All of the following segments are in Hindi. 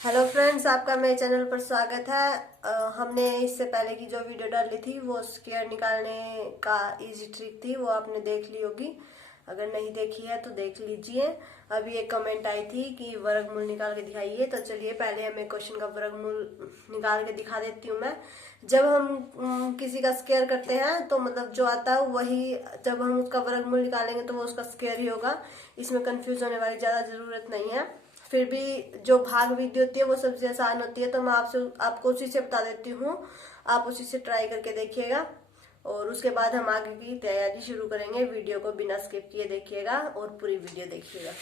हेलो फ्रेंड्स, आपका मेरे चैनल पर स्वागत है। हमने इससे पहले की जो वीडियो डाली थी वो स्क्वायर निकालने का इजी ट्रिक थी, वो आपने देख ली होगी। अगर नहीं देखी है तो देख लीजिए। अभी एक कमेंट आई थी कि वर्गमूल निकाल के दिखाइए, तो चलिए पहले हमें क्वेश्चन का वर्गमूल निकाल के दिखा देती हूँ मैं। जब हम किसी का स्क्वायर करते हैं तो मतलब जो आता है वही, जब हम उसका वर्गमूल निकालेंगे तो वो उसका स्क्वायर ही होगा। इसमें कंफ्यूज होने वाली ज्यादा जरूरत नहीं है। फिर भी जो भाग विधि होती है वो सबसे आसान होती है, तो मैं आपको उसी से बता देती हूँ। आप उसी से ट्राई करके देखिएगा और उसके बाद हम आगे की तैयारी शुरू करेंगे। वीडियो को बिना स्किप किए देखिएगा और पूरी वीडियो देखिएगा।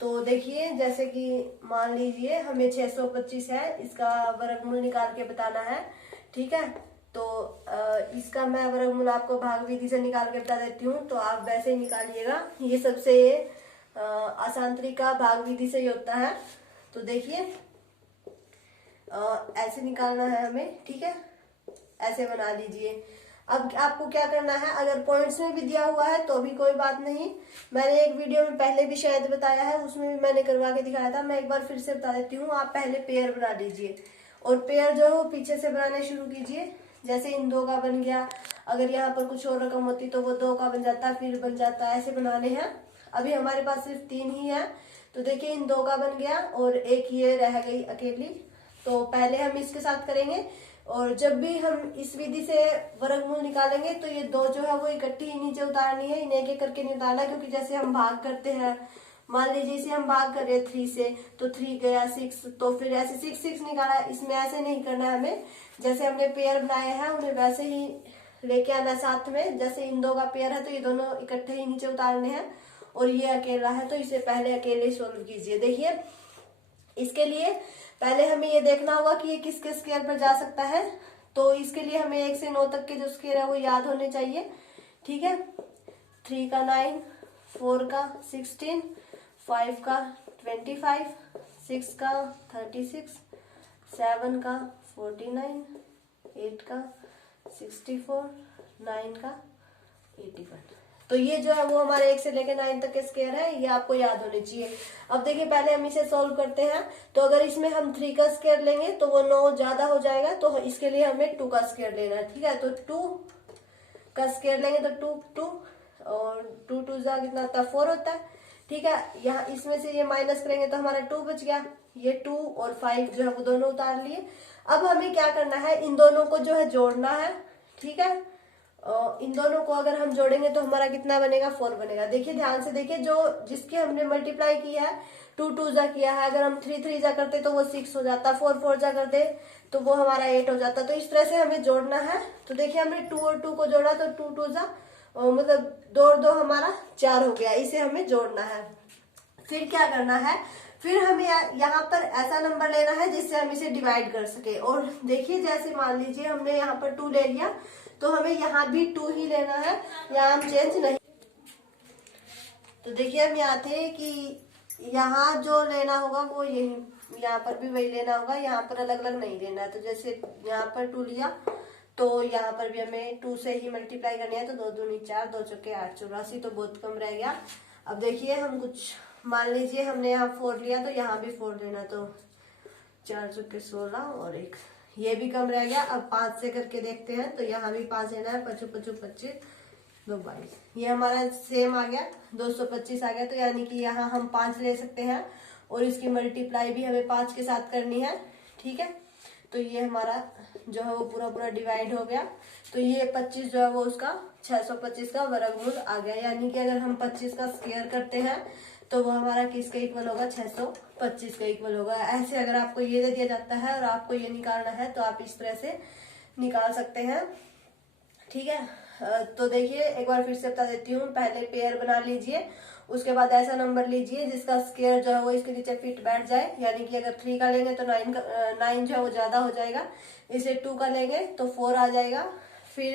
तो देखिए, जैसे कि मान लीजिए हमें 625 है, इसका वर्गमूल निकाल के बताना है। ठीक है, तो इसका मैं वर्गमूल आपको भाग विधि से निकाल के बता देती हूँ, तो आप वैसे ही निकालिएगा। ये सबसे आसान तरीका भाग विधि से ही होता है। तो देखिए, ऐसे निकालना है हमें। ठीक है, ऐसे बना लीजिए। अब आपको क्या करना है, अगर पॉइंट्स में भी दिया हुआ है तो भी कोई बात नहीं। मैंने एक वीडियो में पहले भी शायद बताया है, उसमें भी मैंने करवा के दिखाया था। मैं एक बार फिर से बता देती हूँ। आप पहले पेयर बना लीजिए और पेयर जो है वो पीछे से बनाने शुरू कीजिए। जैसे इन दो का बन गया, अगर यहाँ पर कुछ और रकम होती तो वो दो का बन जाता, फिर बन जाता, ऐसे बनाने हैं। अभी हमारे पास सिर्फ 3 ही है, तो देखिए इन दो का बन गया और एक ये रह गई अकेली। तो पहले हम इसके साथ करेंगे, और जब भी हम इस विधि से वर्गमूल निकालेंगे तो ये दो जो है वो इकट्ठी ही नीचे उतारनी है, इन्हें एक एक करके नहीं उतारना। क्योंकि जैसे हम भाग करते हैं, मान लीजिए इसे हम भाग कर रहे हैं 3 से, तो 3 गया 6, तो फिर ऐसे 6 6 निकाला। इसमें ऐसे नहीं करना है हमें, जैसे हमने पेयर बनाए हैं उन्हें वैसे ही लेके आना साथ में। जैसे इन दो का पेयर है तो ये दोनों इकट्ठे ही नीचे उतारने हैं, और ये अकेला है तो इसे पहले अकेले सोल्व कीजिए। देखिए, इसके लिए पहले हमें ये देखना होगा कि ये किसके स्क्वायर पर जा सकता है। तो इसके लिए हमें 1 से 9 तक के जो स्क्वायर है वो याद होने चाहिए। ठीक है, 3 का 9, 4 का 16, 5 का 25, 6 का 36, 7 का 49, 8 का 64, 9 का 81। तो ये जो है वो हमारे 1 से लेकर 9 तक के स्क्वायर है, ये आपको याद होने चाहिए। अब देखिए, पहले हम इसे सोल्व करते हैं। तो अगर इसमें हम 3 का स्क्वायर लेंगे तो वो 9 ज्यादा हो जाएगा, तो इसके लिए हमें 2 का स्क्वायर लेना है। ठीक है, तो 2 का स्क्वायर लेंगे तो 2 2, और 2 2 जा कितना होता है, 4 होता है। ठीक है, यहाँ इसमें से ये माइनस करेंगे तो हमारा 2 बच गया। ये 2 और 5 जो है वो दोनों उतार लिए। अब हमें क्या करना है, इन दोनों को जो है जोड़ना है। ठीक है, इन दोनों को अगर हम जोड़ेंगे तो हमारा कितना बनेगा, 4 बनेगा। देखिए ध्यान से देखिए, जो जिसके हमने मल्टीप्लाई किया है 2 2 जा किया है, अगर हम 3 3 जा करते तो वो 6 हो जाता, 4 4 जा करते तो वो हमारा 8 हो जाता। तो इस तरह से हमें जोड़ना है। तो देखिए, हमने 2 और 2 को जोड़ा तो 2 2 जा मतलब 2 और 2 हमारा 4 हो गया। इसे हमें जोड़ना है। फिर क्या करना है, फिर हमें यहाँ पर ऐसा नंबर लेना है जिससे हम इसे डिवाइड कर सके। और देखिए, जैसे मान लीजिए हमने यहाँ पर 2 ले लिया, तो हमें यहाँ भी 2 ही लेना है, यहाँ हम चेंज नहीं। तो देखिए, हम यहाँ थे कि यहाँ जो लेना होगा वो यही, यहाँ पर भी वही लेना होगा, यहाँ पर अलग अलग नहीं लेना है। तो जैसे यहाँ पर 2 लिया तो यहाँ पर भी हमें 2 से ही मल्टीप्लाई करनी है। तो 2 दूनी 4, 2 चौके 8, 84, तो बहुत कम रह गया। अब देखिए, हम कुछ मान लीजिए हमने यहाँ 4 लिया तो यहाँ भी 4 लेना, तो 4 चौके 16 और 1, ये भी कम रह गया। अब 5 से करके देखते हैं, तो यहाँ भी 5 लेना है, 5 5 25, 2 22, ये हमारा सेम आ गया, 225 आ गया। तो यानी कि यहाँ हम 5 ले सकते हैं और इसकी मल्टीप्लाई भी हमें 5 के साथ करनी है। ठीक है, तो ये हमारा जो है वो पूरा पूरा डिवाइड हो गया। तो ये 25 जो है वो उसका 625 का वर्गमूल आ गया। यानी कि अगर हम 25 का स्क्वायर करते हैं तो वो हमारा किसके इक्वल होगा, 625 का इक्वल होगा। ऐसे अगर आपको ये दे दिया जाता है और आपको ये निकालना है तो आप इस तरह से निकाल सकते हैं। ठीक है, तो देखिए एक बार फिर से बता देती हूँ। पहले पेयर बना लीजिए, उसके बाद ऐसा नंबर लीजिए जिसका स्क्वायर जो है वो इसके नीचे फिट बैठ जाए। यानी कि अगर 3 का लेंगे तो 9 जो है वो ज्यादा हो जाएगा, इसे 2 का लेंगे तो 4 आ जाएगा। फिर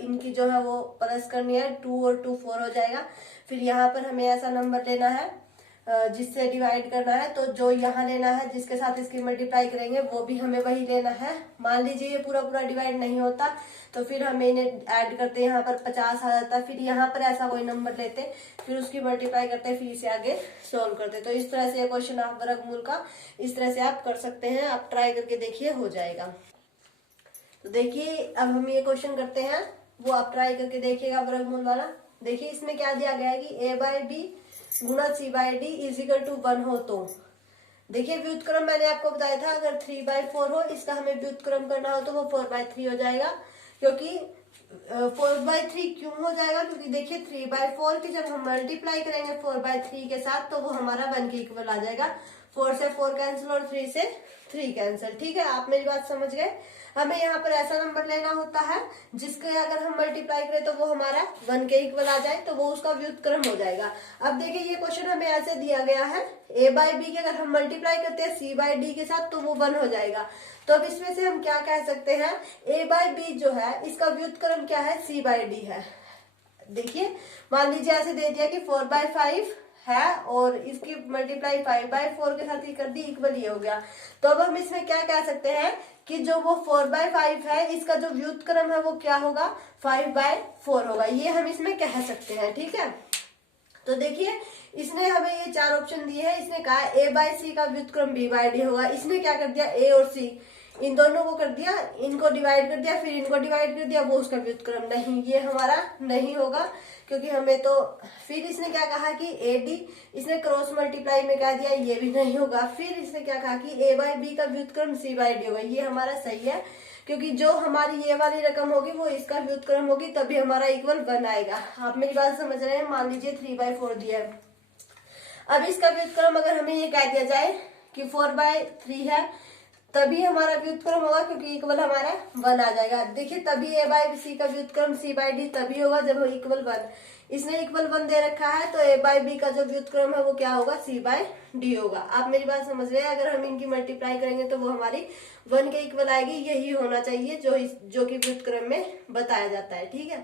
इनकी जो है वो प्लस करनी है, 2 और 2 4 हो जाएगा। फिर यहाँ पर हमें ऐसा नंबर लेना है जिससे डिवाइड करना है, तो जो यहाँ लेना है जिसके साथ इसकी मल्टीप्लाई करेंगे वो भी हमें वही लेना है। मान लीजिए ये पूरा पूरा डिवाइड नहीं होता तो फिर हमें इन्हें ऐड करते, यहाँ पर 50 आ जाता, फिर यहाँ पर ऐसा कोई नंबर लेते, फिर उसकी मल्टीप्लाई करते, फिर इसे आगे सोल्व करते। तो इस तरह से क्वेश्चन आप वर्गमूल का इस तरह से आप कर सकते हैं। आप ट्राई करके देखिए, हो जाएगा। तो देखिए अब हम ये क्वेश्चन करते हैं, वो आप ट्राई करके देखिएगा वर्गमूल वाला। देखिए इसमें क्या दिया गया है कि a/b गुणा c/d इज इक्वल टू 1 हो तो देखिए व्युत्क्रम मैंने आपको बताया था, अगर 3/4 हो, इसका हमें व्युत्क्रम करना हो तो वो 4/3 हो जाएगा। क्योंकि 4/3 क्यों हो जाएगा, क्योंकि देखिए 3/4 की जब हम मल्टीप्लाई करेंगे 4/3 के साथ तो वो हमारा 1 के इक्वल आ जाएगा। 4 से 4 कैंसिल और 3 से 3 कैंसिल। ठीक है, आप मेरी बात समझ गए। हमें यहाँ पर ऐसा नंबर लेना होता है जिसके अगर हम मल्टीप्लाई करें तो वो हमारा 1 के इक्वल आ जाए, तो वो उसका व्युत्क्रम हो जाएगा। अब देखिए ये क्वेश्चन हमें ऐसे दिया गया है, a/b के अगर हम मल्टीप्लाई करते हैं c/d के साथ तो वो 1 हो जाएगा। तो अब इसमें से हम क्या कह सकते हैं, a/b जो है इसका व्युत्क्रम क्या है, c/d है। देखिए मान लीजिए ऐसे दे दिया कि 4/5 है और इसकी मल्टीप्लाई 5/4 के साथ ही कर दी, इक्वल ये हो गया। तो अब हम इसमें क्या कह सकते हैं कि जो वो 4/5 है इसका जो व्युत्क्रम है वो क्या होगा, 5/4 होगा। ये हम इसमें कह सकते हैं। ठीक है, तो देखिए इसने हमें ये 4 ऑप्शन दिए हैं। इसने कहा a/c का व्युत्क्रम b/d होगा। इसने क्या कर दिया, a और c इन दोनों को कर दिया, इनको डिवाइड कर दिया, फिर इनको डिवाइड कर दिया, वो उसका व्युत्क्रम नहीं, ये हमारा नहीं होगा। क्योंकि हमें तो फिर इसने क्या कहा कि AD, इसने क्रॉस मल्टीप्लाई में कह दिया, ये भी नहीं होगा। फिर इसने क्या कहा कि a/b का व्युत्क्रम c/d होगा, ये हमारा सही है। क्योंकि जो हमारी ये वाली रकम होगी वो इसका व्युत्क्रम होगी, तभी हमारा इक्वल 1 आएगा। आप मेरी बात समझ रहे हैं। मान लीजिए 3/4 दिया है, अब इसका व्युत्क्रम अगर हमें ये कह दिया जाए कि 4/3 है, तभी हमारा व्युत्क्रम होगा, क्योंकि इक्वल हमारा 1 आ जाएगा। देखिए तभी a/c का व्युत्क्रम c/d तभी होगा जब इक्वल 1। इसने इक्वल 1 दे रखा है, तो a/b का जो व्युत्क्रम है वो क्या होगा, c/d होगा। आप मेरी बात समझ रहे हैं। अगर हम इनकी मल्टीप्लाई करेंगे तो वो हमारी 1 के इक्वल आएगी। यही होना चाहिए जो कि व्युत्क्रम में बताया जाता है। ठीक है,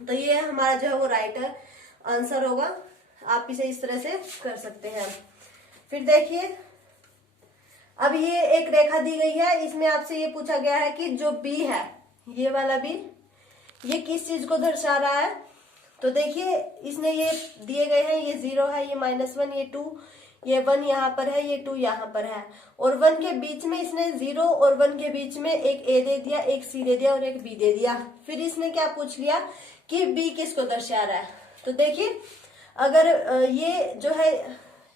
तो ये हमारा जो है वो राइट आंसर होगा। आप इसे इस तरह से कर सकते हैं। फिर देखिए अब ये एक रेखा दी गई है, इसमें आपसे ये पूछा गया है कि जो b है, ये वाला b, ये किस चीज को दर्शा रहा है। तो देखिए इसने ये दिए गए हैं, ये 0 है, ये -1, ये 2, ये 1 यहाँ पर है, ये 2 यहाँ पर है, और 1 के बीच में इसने 0 और 1 के बीच में एक a दे दिया, एक c दे दिया और एक b दे दिया। फिर इसने क्या पूछ लिया कि b किसको दर्शा रहा है। तो देखिए अगर ये जो है,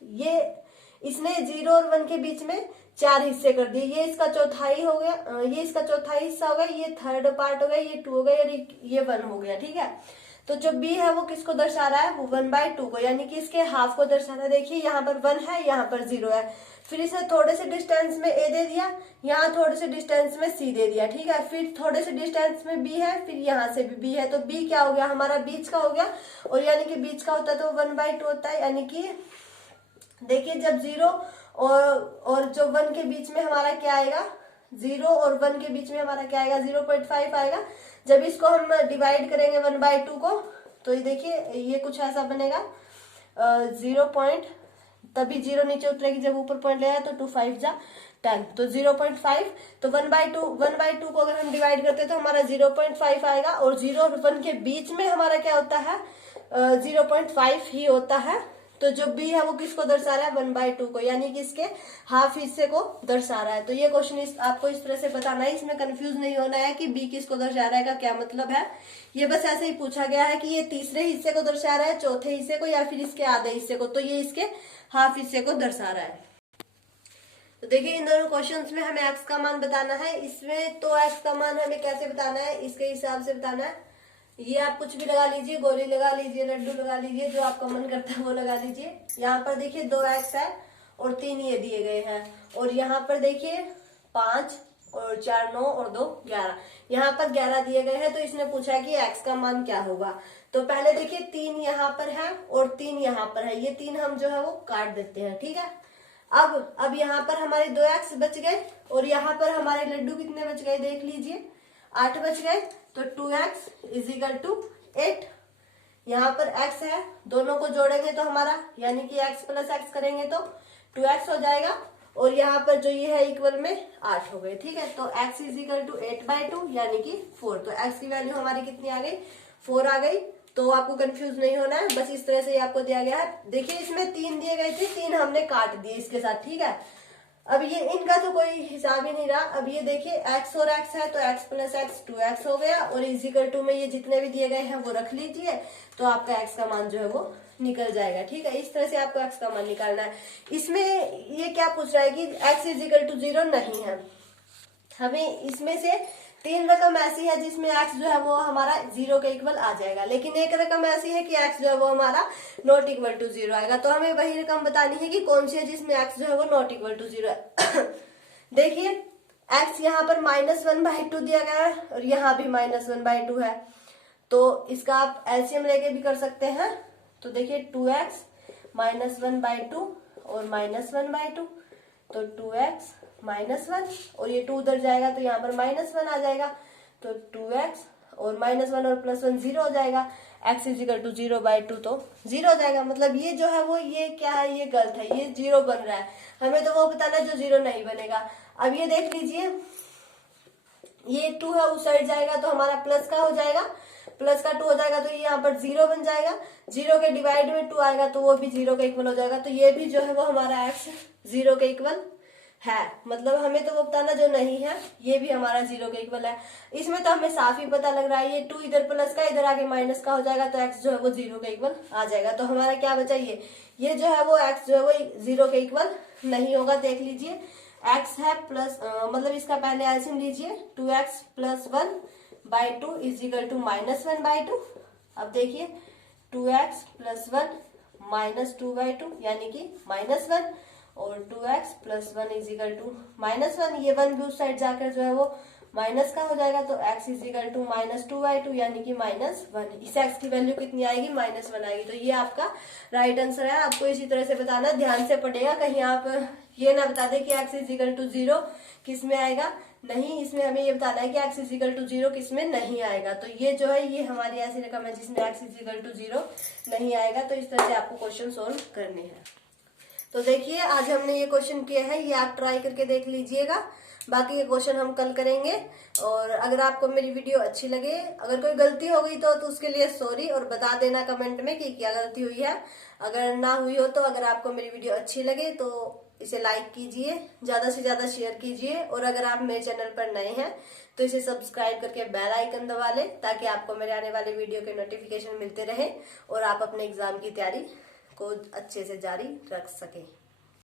ये इसने 0 और 1 के बीच में 4 हिस्से कर दिए, ये इसका चौथाई हो गया, ये इसका चौथाई हिस्सा हो गया, ये थर्ड पार्ट हो गया, ये 2 हो गया और ये 1 हो गया। ठीक है, तो जो b है वो किसको दर्शा रहा है, वो 1/2 को, यानी कि इसके हाफ को दर्शा रहा है। देखिए यहाँ पर 1 है, यहाँ पर 0 है, फिर इसे थोड़े से डिस्टेंस में a दे दिया, यहाँ थोड़े से डिस्टेंस में c दे दिया। ठीक है, फिर थोड़े से डिस्टेंस में b है, फिर यहाँ से भी b है, तो b क्या हो गया, हमारा बीच का हो गया, और यानी कि बीच का होता है तो 1/2 होता है। यानी कि देखिए जब 0 और जो 1 के बीच में हमारा क्या आएगा, 0 और 1 के बीच में हमारा क्या आएगा, 0.5 आएगा। जब इसको हम डिवाइड करेंगे 1/2 को, तो ये देखिए ये कुछ ऐसा बनेगा, 0. तभी 0 नीचे उतरेगी जब ऊपर पॉइंट लेगा, तो 2 5 जा 10, तो 0.5। तो 1/2 को अगर हम डिवाइड करते हैं तो हमारा 0.5 आएगा, और 0 और 1 के बीच में हमारा क्या होता है, 0.5 ही होता है। तो जो b है वो किसको दर्शा रहा है, 1/2 को, यानी कि इसके हाफ हिस्से को दर्शा रहा है। तो ये क्वेश्चन आपको इस तरह से बताना है, इसमें कंफ्यूज नहीं होना है कि b किसको दर्शा रहा है का क्या मतलब है। ये बस ऐसे ही पूछा गया है कि ये तीसरे हिस्से को दर्शा रहा है, चौथे हिस्से को, या फिर इसके आधे हिस्से को, तो ये इसके हाफ हिस्से को दर्शा रहा है। तो देखिए इन दोनों क्वेश्चंस में हमें x का मान बताना है। इसमें तो x का मान हमें कैसे बताना है, इसके हिसाब से बताना है। ये आप कुछ भी लगा लीजिए, गोली लगा लीजिए, लड्डू लगा लीजिए, जो आपका मन करता है वो लगा लीजिए। यहाँ पर देखिए 2x है और 3 ये दिए गए हैं, और यहाँ पर देखिए 5 और 4 9 और 2 11, यहाँ पर 11 दिए गए हैं। तो इसने पूछा है कि x का मान क्या होगा। तो पहले देखिए 3 यहाँ पर है और 3 यहाँ पर है, ये 3 हम जो है वो काट देते हैं। ठीक है, अब यहाँ पर हमारे 2x बच गए, और यहाँ पर हमारे लड्डू कितने बच गए देख लीजिए, 8 बच गए। तो 2x = 8, यहाँ पर x है, दोनों को जोड़ेंगे तो हमारा यानी कि x प्लस एक्स करेंगे तो 2x हो जाएगा, और यहाँ पर जो ये है इक्वल में 8 हो गए। ठीक है, तो x इज इक्वल टू 8/2 यानी कि 4। तो x की वैल्यू हमारी कितनी आ गई, 4 आ गई। तो आपको कंफ्यूज नहीं होना है, बस इस तरह से आपको दिया गया है। देखिए इसमें 3 दिए गए थे, 3 हमने काट दिए इसके साथ। ठीक है, अब ये इनका तो कोई हिसाब ही नहीं रहा। अब ये देखिए x और x है तो x प्लस एक्स 2x हो गया, और इजिकल टू में ये जितने भी दिए गए हैं वो रख लीजिए, तो आपका x का मान जो है वो निकल जाएगा। ठीक है, इस तरह से आपको x का मान निकालना है। इसमें ये क्या पूछ रहा है कि x इजिकल टू 0 नहीं है, हमें इसमें से 3 रकम ऐसी है जिसमें x जो है वो हमारा 0 के इक्वल आ जाएगा, लेकिन एक रकम ऐसी है कि x जो है वो हमारा नॉट इक्वल टू 0 आएगा। तो हमें वही रकम बतानी है कि कौन सी है जिसमें x जो है वो नॉट इक्वल टू 0 है। देखिए x यहाँ पर -1/2 दिया गया है, और यहाँ भी -1/2 है, तो इसका आप एलसीएम लेके भी कर सकते हैं। तो देखिए 2x -1/2 और -1/2, तो 2x -1, और ये 2 उधर जाएगा तो यहाँ पर -1 आ जाएगा, तो 2x और -1 और +1 0 हो जाएगा। x इज इक्वल टू 0/2 तो 0 हो जाएगा। मतलब ये जो है वो ये क्या है, ये गलत है, ये 0 बन रहा है। हमें तो वो बताना है जो 0 नहीं बनेगा। अब ये देख लीजिए, ये 2 है उस साइड जाएगा तो हमारा प्लस का हो जाएगा, प्लस का 2 हो जाएगा तो ये यहाँ पर 0 बन जाएगा। 0 के डिवाइड में 2 आएगा तो वो भी 0 के इक्वल हो जाएगा। तो ये भी जो है वो हमारा x 0 के इक्वल है। मतलब हमें तो वो बताना जो नहीं है, ये भी हमारा 0 के इक्वल है। इसमें तो हमें साफ ही पता लग रहा है, ये 2 इधर प्लस का इधर आके माइनस का हो जाएगा, तो x जो है वो 0 के इक्वल आ जाएगा। तो हमारा क्या बचा, ये जो है वो x जो है वो 0 के इक्वल नहीं होगा। देख लीजिए x है प्लस मतलब इसका पहले एलसीएम लीजिए, 2x + 1/2 इज इक्वल टू -1/2। अब देखिए 2x + 1 -2/2 यानी कि -1, और 2x + 1 इज इक्वल टू -1। ये 1 भी उस साइड जाकर जो है वो माइनस का हो जाएगा, तो x इज इक्वल टू -2/2 यानी कि -1। इस x की वैल्यू कितनी आएगी, -1 आएगी। तो ये आपका राइट आंसर है। आपको इसी तरह से बताना, ध्यान से पढ़ेगा, कहीं आप ये ना बता दें कि x इज इक्वल टू 0 किस में आएगा। नहीं, इसमें हमें ये बताना है कि x इज इक्वल टू 0 किस में नहीं आएगा। तो ये जो है ये हमारी ऐसी रकम है जिसमें x इज इक्वल टू 0 नहीं आएगा। तो इस तरह से आपको क्वेश्चन सोल्व करने हैं। तो देखिए आज हमने ये क्वेश्चन किया है, ये आप ट्राई करके देख लीजिएगा। बाकी ये क्वेश्चन हम कल करेंगे। और अगर आपको मेरी वीडियो अच्छी लगे, अगर कोई गलती हो गई तो उसके लिए सॉरी, और बता देना कमेंट में कि क्या गलती हुई है। अगर ना हुई हो तो अगर आपको मेरी वीडियो अच्छी लगे तो इसे लाइक कीजिए, ज्यादा से ज्यादा शेयर कीजिए, और अगर आप मेरे चैनल पर नए हैं तो इसे सब्सक्राइब करके बेल आइकन दबा लें, ताकि आपको मेरे आने वाले वीडियो के नोटिफिकेशन मिलते रहे और आप अपने एग्जाम की तैयारी को अच्छे से जारी रख सकें।